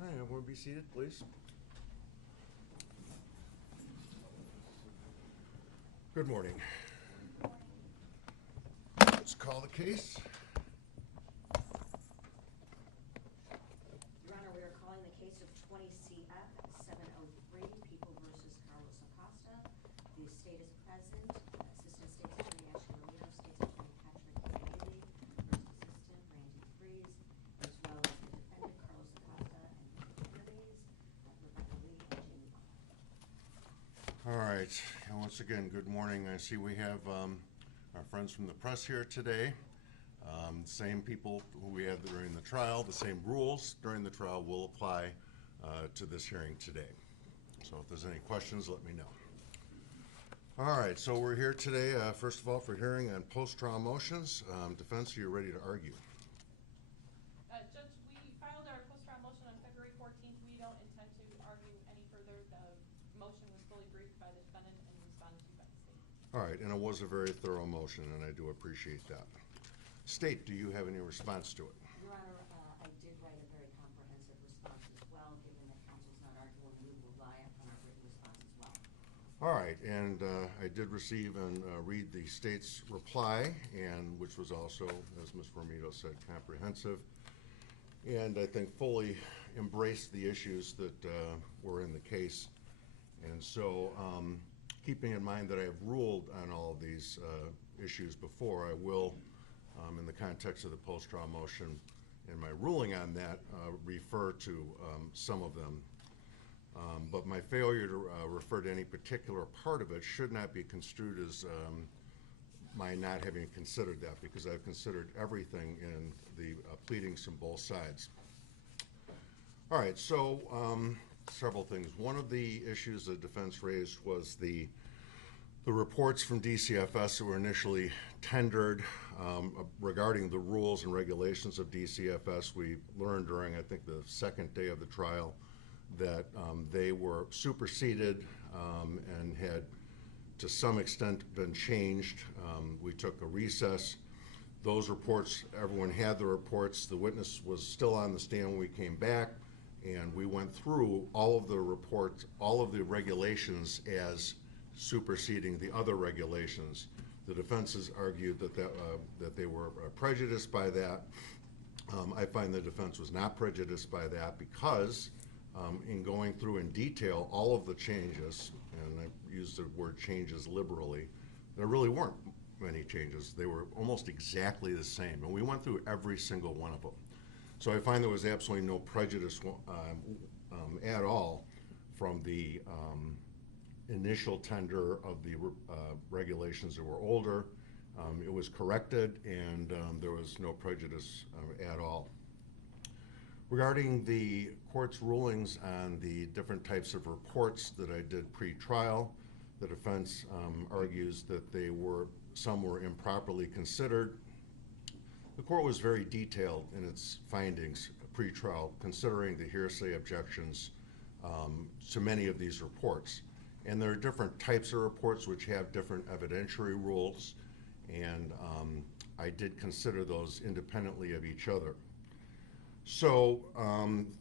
All right, everyone be seated, please. Good morning. Let's call the case. Your Honor, we are calling the case of 20 CF 703, People versus Carlos Acosta. The state is present. Assistant State's Attorney Ashley Romero, State's Attorney Patrick Bailey, First Assistant Randy Freeze, as well as the defendant Carlos Acosta and the attorneys Rebecca Lee and Jamie Bond. All right, and once again, good morning. I see we have our friends from the press here today. Same people who we had during the trial, the same rules during the trial will apply to this hearing today. So if there's any questions, let me know. All right, so we're here today, first of all, for hearing on post-trial motions. Defense, are you ready to argue? Judge, we filed our post-trial motion on February 14th. We don't intend to argue any further. The motion was fully briefed by the defendant and responded to by the state. All right, and it was a very thorough motion, and I do appreciate that. State, do you have any response to it? Your Honor, I did write a very comprehensive response as well. Given that counsel's not arguing, we will rely on our written response as well. All right, and I did receive and read the state's reply, and which was also, as Ms. Romero said, comprehensive, and I think fully embraced the issues that were in the case. And so, keeping in mind that I have ruled on all of these issues before, I will, in the context of the post-trial motion, in my ruling on that, refer to some of them. But my failure to refer to any particular part of it should not be construed as my not having considered that, because I've considered everything in the pleadings from both sides. All right, so several things. One of the issues the defense raised was the reports from DCFS that were initially tendered regarding the rules and regulations of DCFS. We learned during, I think, the second day of the trial that they were superseded and had, to some extent, been changed. We took a recess. Those reports, everyone had the reports. The witness was still on the stand when we came back, and we went through all of the reports, all of the regulations as superseding the other regulations. The defense has argued that they were prejudiced by that. I find the defense was not prejudiced by that because in going through in detail all of the changes, and I use the word changes liberally, there really weren't many changes. They were almost exactly the same, and we went through every single one of them. So I find there was absolutely no prejudice at all from the initial tender of the regulations that were older. It was corrected, and there was no prejudice at all. Regarding the court's rulings on the different types of reports that I did pre-trial, the defense argues that some were improperly considered. The court was very detailed in its findings pre-trial, considering the hearsay objections to many of these reports. And there are different types of reports which have different evidentiary rules, and I did consider those independently of each other. So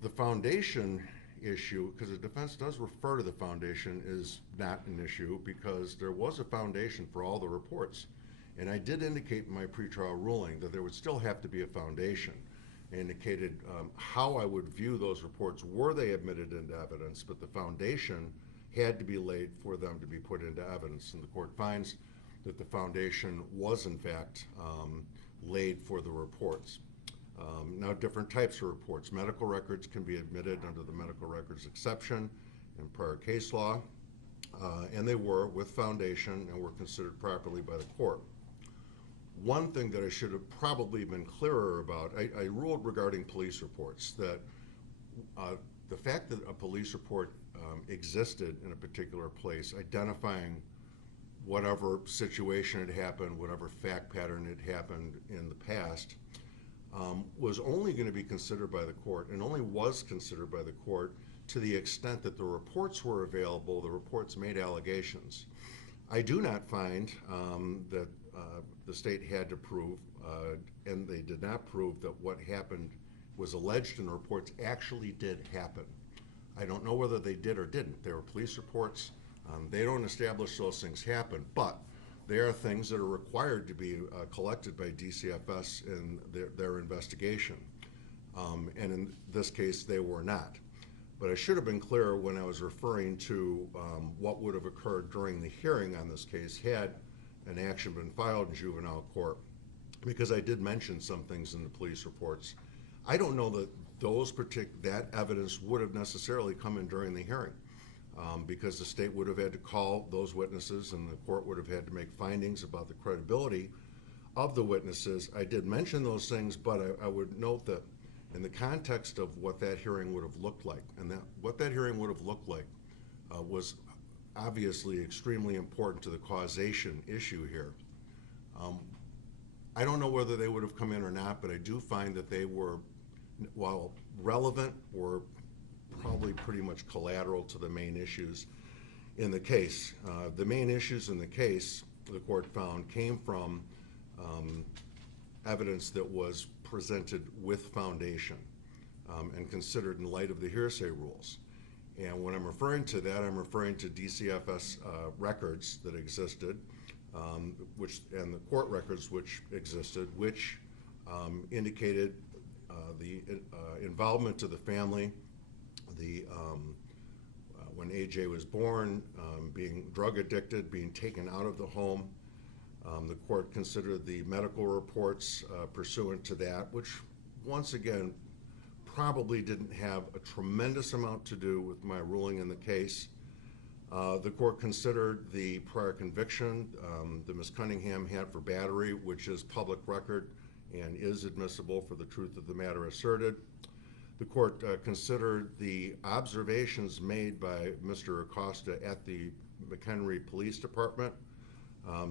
the foundation issue, because the defense does refer to the foundation, is not an issue because there was a foundation for all the reports. And I did indicate in my pretrial ruling that there would still have to be a foundation. I indicated how I would view those reports were they admitted into evidence, but the foundation had to be laid for them to be put into evidence. And the court finds that the foundation was in fact laid for the reports. Now, different types of reports. Medical records can be admitted under the medical records exception in prior case law, and they were with foundation and were considered properly by the court. One thing that I should have probably been clearer about, I ruled regarding police reports that the fact that a police report existed in a particular place, identifying whatever situation had happened, whatever fact pattern had happened in the past, was only going to be considered by the court, and only was considered by the court to the extent that the reports were available, the reports made allegations. I do not find that the state had to prove, and they did not prove, that what happened was alleged in the reports actually did happen. I don't know whether they did or didn't. There were police reports. They don't establish those things happen, but they are things that are required to be collected by DCFS in their investigation. And in this case, they were not. But I should have been clear when I was referring to what would have occurred during the hearing on this case had an action been filed in juvenile court, because I did mention some things in the police reports. I don't know that that evidence would have necessarily come in during the hearing, because the state would have had to call those witnesses and the court would have had to make findings about the credibility of the witnesses. I did mention those things, but I would note that in the context of what that hearing would have looked like, and what that hearing would have looked like was obviously extremely important to the causation issue here. I don't know whether they would have come in or not, but I do find that they were, while relevant, were probably pretty much collateral to the main issues in the case. The main issues in the case, the court found, came from evidence that was presented with foundation and considered in light of the hearsay rules. And when I'm referring to that, I'm referring to DCFS records that existed, and the court records which existed, which indicated the involvement of the family, when AJ was born, being drug addicted, being taken out of the home. The court considered the medical reports pursuant to that, which once again probably didn't have a tremendous amount to do with my ruling in the case. The court considered the prior conviction that Ms. Cunningham had for battery, which is public record and is admissible for the truth of the matter asserted. The court considered the observations made by Mr. Acosta at the McHenry Police Department,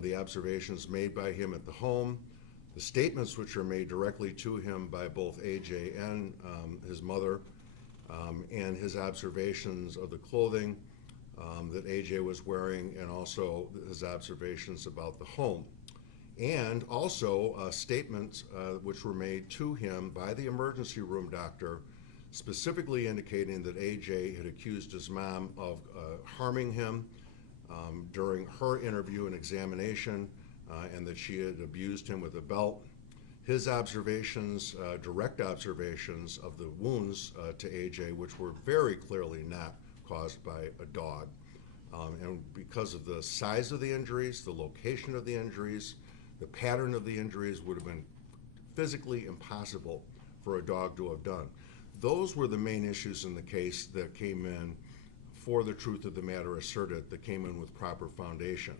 the observations made by him at the home, the statements which are made directly to him by both AJ and his mother, and his observations of the clothing that AJ was wearing, and also his observations about the home. And also statements which were made to him by the emergency room doctor, specifically indicating that AJ had accused his mom of harming him during her interview and examination, and that she had abused him with a belt. His observations, direct observations of the wounds to AJ, which were very clearly not caused by a dog. And because of the size of the injuries, the location of the injuries, the pattern of the injuries would have been physically impossible for a dog to have done. Those were the main issues in the case that came in for the truth of the matter asserted, that came in with proper foundation.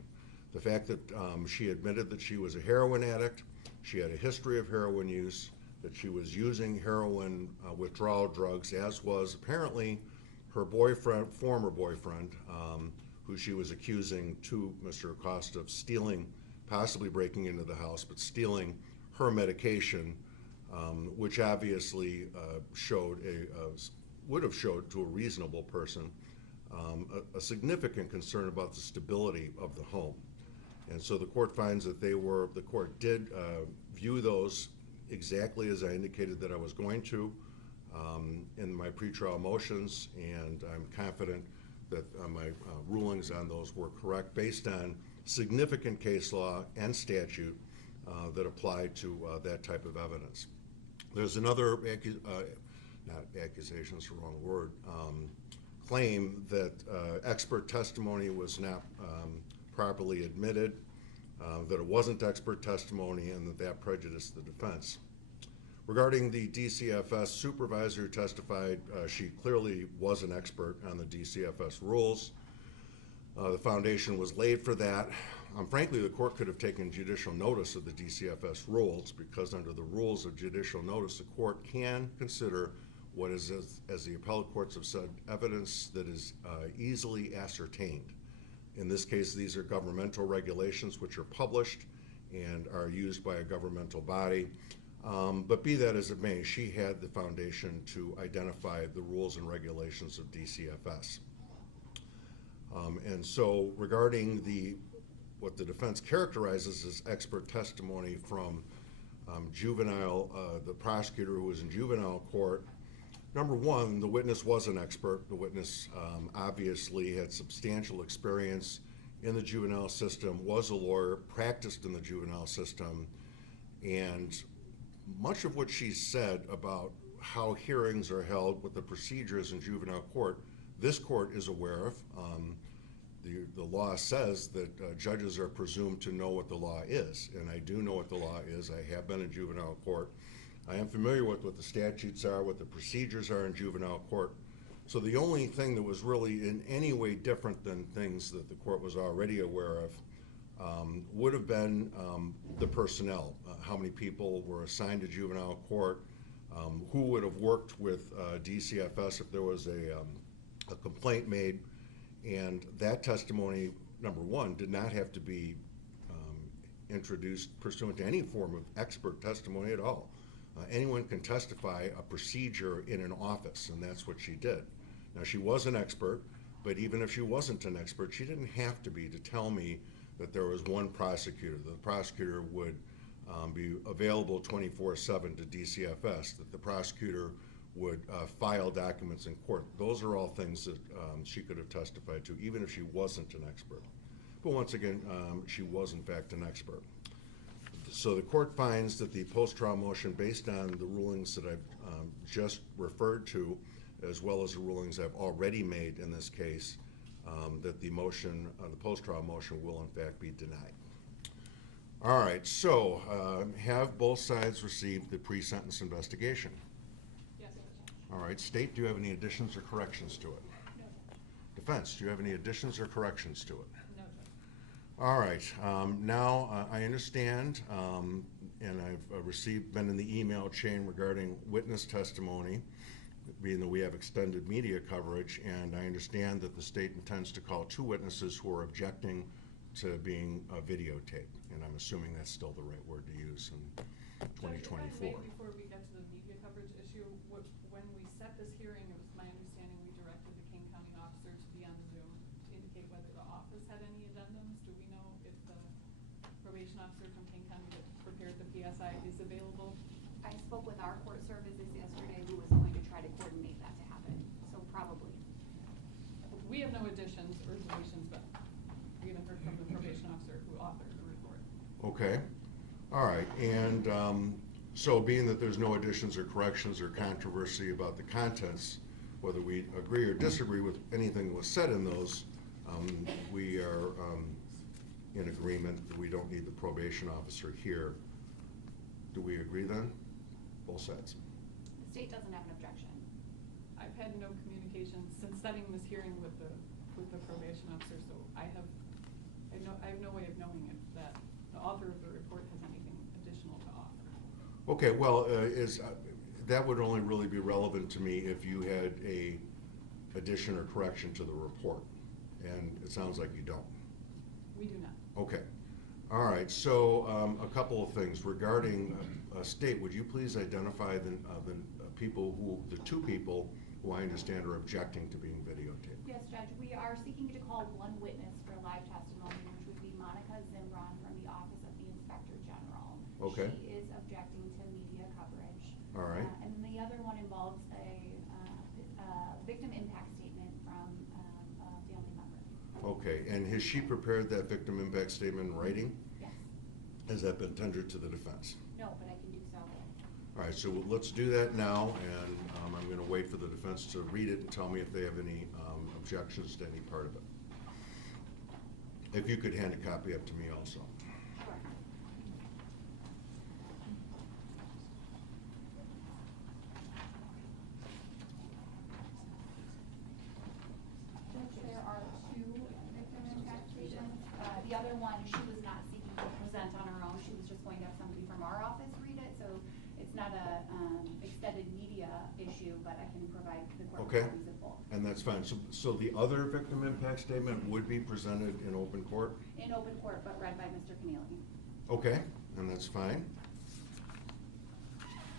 The fact that she admitted that she was a heroin addict, she had a history of heroin use, that she was using heroin withdrawal drugs, as was apparently her boyfriend, former boyfriend, who she was accusing to Mr. Acosta of stealing, possibly breaking into the house, but stealing her medication, which obviously would have showed to a reasonable person a significant concern about the stability of the home. And so the court finds that the court did view those exactly as I indicated that I was going to in my pretrial motions, and I'm confident that my rulings on those were correct based on significant case law and statute that apply to that type of evidence. There's another, not accusation, it's the wrong word, claim that expert testimony was not properly admitted, that it wasn't expert testimony, and that prejudiced the defense. Regarding the DCFS supervisor who testified, she clearly was an expert on the DCFS rules. The foundation was laid for that. Frankly, the court could have taken judicial notice of the DCFS rules, because under the rules of judicial notice, the court can consider what is, as the appellate courts have said, evidence that is easily ascertained. In this case, these are governmental regulations which are published and are used by a governmental body. But be that as it may, she had the foundation to identify the rules and regulations of DCFS. And so regarding what the defense characterizes as expert testimony from the prosecutor who was in juvenile court. Number one, the witness was an expert. The witness obviously had substantial experience in the juvenile system, was a lawyer, practiced in the juvenile system, and much of what she said about how hearings are held, what the procedures in juvenile court, this court is aware of. The law says that judges are presumed to know what the law is, and I do know what the law is. I have been in juvenile court. I am familiar with what the statutes are, what the procedures are in juvenile court. So the only thing that was really in any way different than things that the court was already aware of would have been the personnel. How many people were assigned to juvenile court, who would have worked with DCFS if there was a complaint made. And that testimony, number one, did not have to be introduced pursuant to any form of expert testimony at all. Anyone can testify a procedure in an office, and that's what she did. Now, she was an expert, but even if she wasn't an expert, she didn't have to be to tell me that there was one prosecutor. The prosecutor would be available 24/7 to DCFS, that the prosecutor would file documents in court. Those are all things that she could have testified to, even if she wasn't an expert. But once again, she was in fact an expert. So the court finds that the post-trial motion, based on the rulings that I've just referred to, as well as the rulings I've already made in this case, that the motion, the post-trial motion will in fact be denied. All right, so have both sides received the pre-sentence investigation? Yes, Judge. All right, State, do you have any additions or corrections to it? No, Judge. Defense, do you have any additions or corrections to it? No, Judge. All right, now I understand, and I've been in the email chain regarding witness testimony, being that we have extended media coverage, and I understand that the state intends to call 2 witnesses who are objecting to being videotaped, and I'm assuming that's still the right word to use in Judge, if I 2024. may, before we get to the media coverage issue, when we set this hearing, it was my understanding we directed the King County officer to be on Zoom to indicate whether the office had any addendums. Do we know if the probation officer from King County that prepared the PSI is available? I spoke with our court services yesterday, who was going to try to coordinate that to happen, so probably. We have no additions or deletions, but we haven't heard from the probation officer who authored the report. Okay, all right, and so being that there's no additions or corrections or controversy about the contents, whether we agree or disagree with anything that was said in those, we are in agreement that we don't need the probation officer here. Do we agree then? Both sides. The state doesn't have an objection. I've had no communication since setting this hearing with the probation officer, so I have no way of knowing if the author of the report has anything additional to offer. Okay, well, that would only really be relevant to me if you had a addition or correction to the report, and it sounds like you don't. We do not. Okay, all right, so a couple of things regarding State, would you please identify the 2 people who I understand are objecting to being videotaped? Yes, Judge, we are seeking to call 1 witness for live testimony, which would be Monica Zimron from the Office of the Inspector General. Okay. She is objecting to media coverage. All right. And then the other one involves a victim impact statement from a family member. Okay, and has she prepared that victim impact statement in writing? Yes. Has that been tendered to the defense? No, but I can do so. All right, so let's do that now, and I'm going to wait for the defense to read it and tell me if they have any objections to any part of it. If you could hand a copy up to me also. Sure. Judge, there are 2 victim impact statements. The other one, she was not seeking to present on her own. She was just going to have somebody from our office read it, so it's not a extended media issue, but I can provide the court Okay. copies of both. And that's fine. So the other victim impact statement would be presented in open court? In open court, but read by Mr. Keneally. Okay, and that's fine.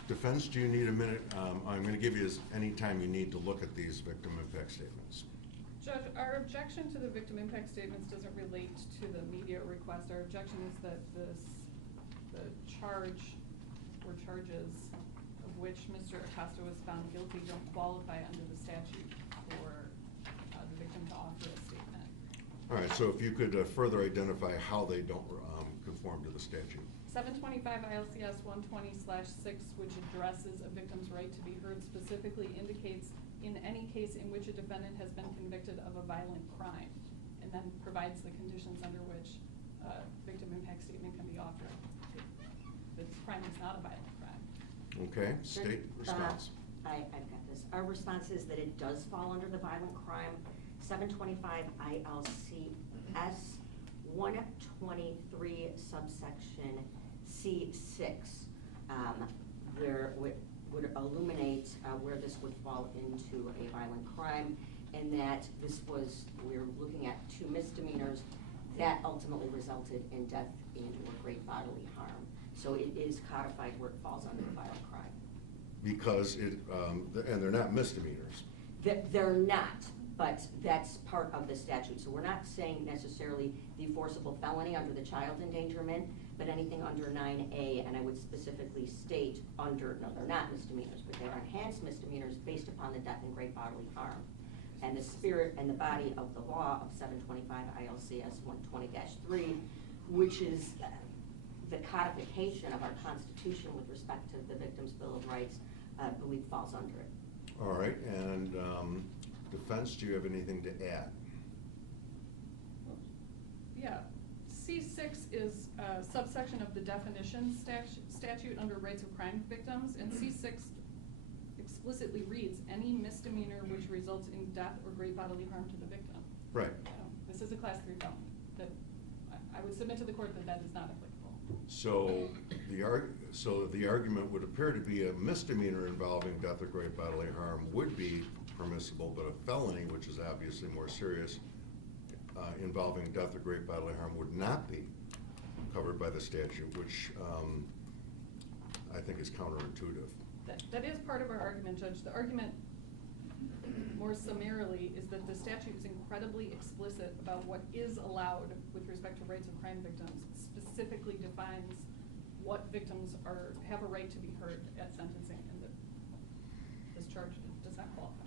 Defense, do you need a minute? I'm going to give you any time you need to look at these victim impact statements. Judge, our objection to the victim impact statements doesn't relate to the media request. Our objection is that the charge or charges of which Mr. Acosta was found guilty don't qualify under the statute for the victim to offer a statement. All right, so if you could further identify how they don't conform to the statute. 725 ILCS 120/6, which addresses a victim's right to be heard, specifically indicates in any case in which a defendant has been convicted of a violent crime, and then provides the conditions under which a victim impact statement can be offered. This crime is not a violent crime. Okay, state response. I've got this. Our response is that it does fall under the violent crime. 725 ILCS 123 subsection C6, where would illuminate where this would fall into a violent crime, and that we're looking at 2 misdemeanors that ultimately resulted in death and or great bodily harm. So it is codified where it falls under the violent crime. Because and they're not misdemeanors. They're not, but that's part of the statute. So we're not saying necessarily the forcible felony under the child endangerment, but anything under 9A, and I would specifically state under, no, they're not misdemeanors, but they're enhanced misdemeanors based upon the death and great bodily harm. And the spirit and the body of the law of 725 ILCS 120-3, which is the codification of our Constitution with respect to the Victims' Bill of Rights, I believe falls under it. All right, and defense, do you have anything to add? Yeah, C6 is a subsection of the definition statute under rights of crime victims, and C6 explicitly reads any misdemeanor which results in death or great bodily harm to the victim. Right. This is a class 3 felony. That I would submit to the court that that is not applicable. So the argument would appear to be a misdemeanor involving death or great bodily harm would be permissible, but a felony, which is obviously more serious, involving death or great bodily harm would not be covered by the statute, which I think is counterintuitive. That is part of our argument, Judge. The argument, more summarily, is that the statute is incredibly explicit about what is allowed with respect to rights of crime victims. It specifically defines what victims have a right to be heard at sentencing, and that this charge does not qualify.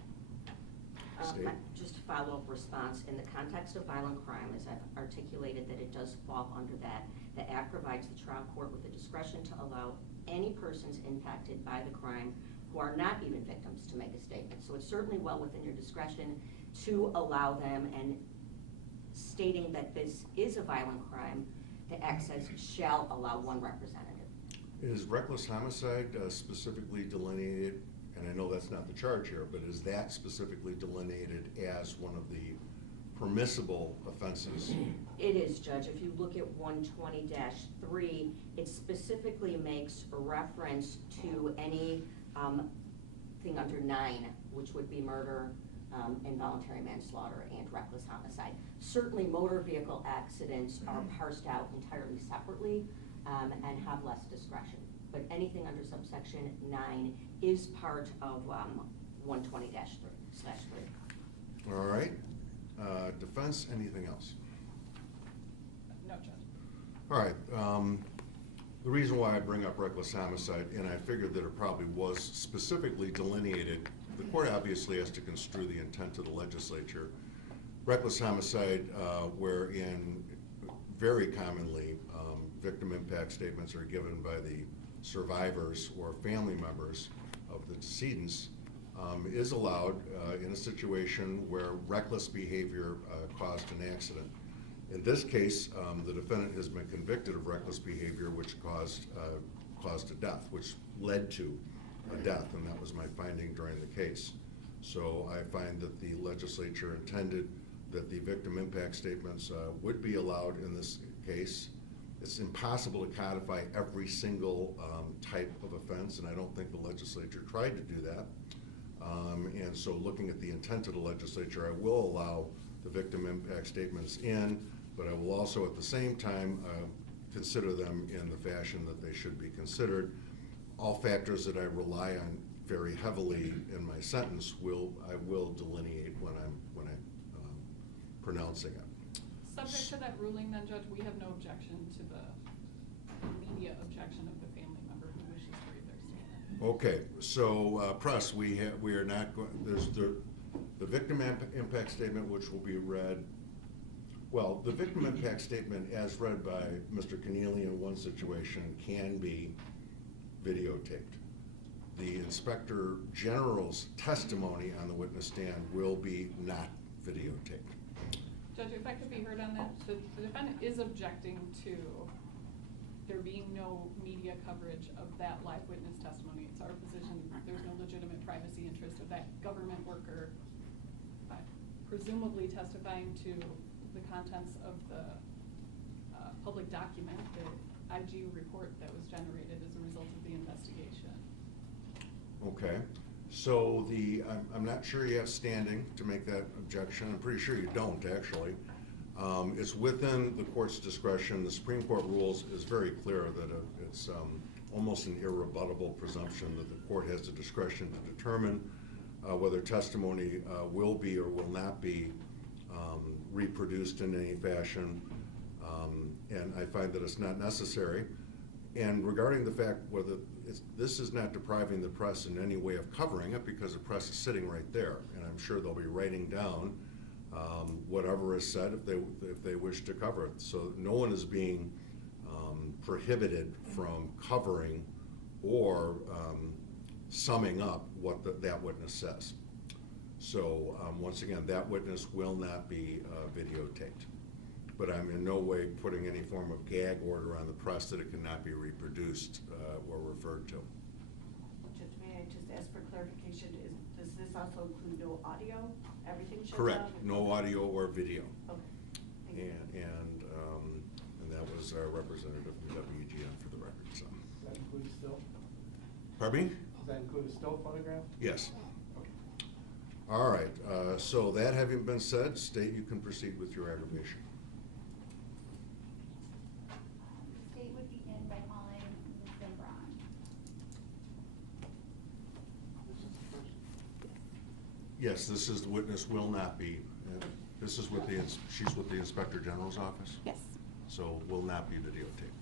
Just a follow-up response. In the context of violent crime, as I've articulated that it does fall under that, the Act provides the trial court with the discretion to allow any persons impacted by the crime who are not even victims to make a statement. So it's certainly well within your discretion to allow them, and stating that this is a violent crime, the Act says shall allow one representative. Is reckless homicide specifically delineated, and I know that's not the charge here, but is that specifically delineated as one of the permissible offenses? It is, Judge. If you look at 120-3, it specifically makes a reference to any thing under 9, which would be murder, involuntary manslaughter, and reckless homicide. Certainly motor vehicle accidents are parsed out entirely separately and have less discretion. But anything under subsection 9 is part of 120-3. All right. Defense, anything else? No, Judge. All right. The reason why I bring up reckless homicide, and I figured that it probably was specifically delineated, the court obviously has to construe the intent of the legislature. Reckless homicide, wherein very commonly victim impact statements are given by the survivors or family members of the decedents, is allowed in a situation where reckless behavior caused an accident. In this case, the defendant has been convicted of reckless behavior which caused a death, which led to a death, and that was my finding during the case. So I find that the legislature intended that the victim impact statements would be allowed in this case. It's impossible to codify every single type of offense, and I don't think the legislature tried to do that. And so looking at the intent of the legislature, I will allow the victim impact statements in, but I will also at the same time consider them in the fashion that they should be considered. All factors that I rely on very heavily in my sentence I will delineate when I'm pronouncing it. Subject to that ruling, then, Judge, we have no objection to the media objection of the family member who wishes to Okay, so, press, we are not going, there's the victim impact statement, which will be read. Well, the victim impact statement, as read by Mr. Keneally in one situation, can be videotaped. The Inspector General's testimony on the witness stand will be not videotaped. Judge, if I could be heard on that, the defendant is objecting to there being no media coverage of that live witness testimony. It's our position, there's no legitimate privacy interest of that government worker presumably testifying to the contents of the public document, the IG report that was generated as a result of the investigation. Okay, so I'm not sure you have standing to make that objection. I'm pretty sure you don't, actually. It's within the court's discretion. The Supreme Court rules is very clear that it's almost an irrebuttable presumption that the court has the discretion to determine whether testimony will be or will not be reproduced in any fashion, and I find that it's not necessary. And regarding the fact whether this is not depriving the press in any way of covering it, because the press is sitting right there, and I'm sure they'll be writing down whatever is said if they wish to cover it. So no one is being prohibited from covering or summing up what that witness says. So once again, that witness will not be videotaped. But I'm in no way putting any form of gag order on the press that it cannot be reproduced or referred to. Judge, may I just ask for clarification? Does this also include no audio? Everything shuts Correct. down? No audio or video. Okay. Thank you. And that was our representative from WGN for the record. So. Does that include a still? Pardon me? Does that include a still photograph? Yes. Okay. All right. So that having been said, State, you can proceed with your aggravation. The state would begin by calling Ms. Zembron. This is the first. Yes, this is, the witness will not be, this is with she's with the Inspector General's office? Yes. So will not be videotaped,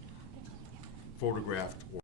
photographed, or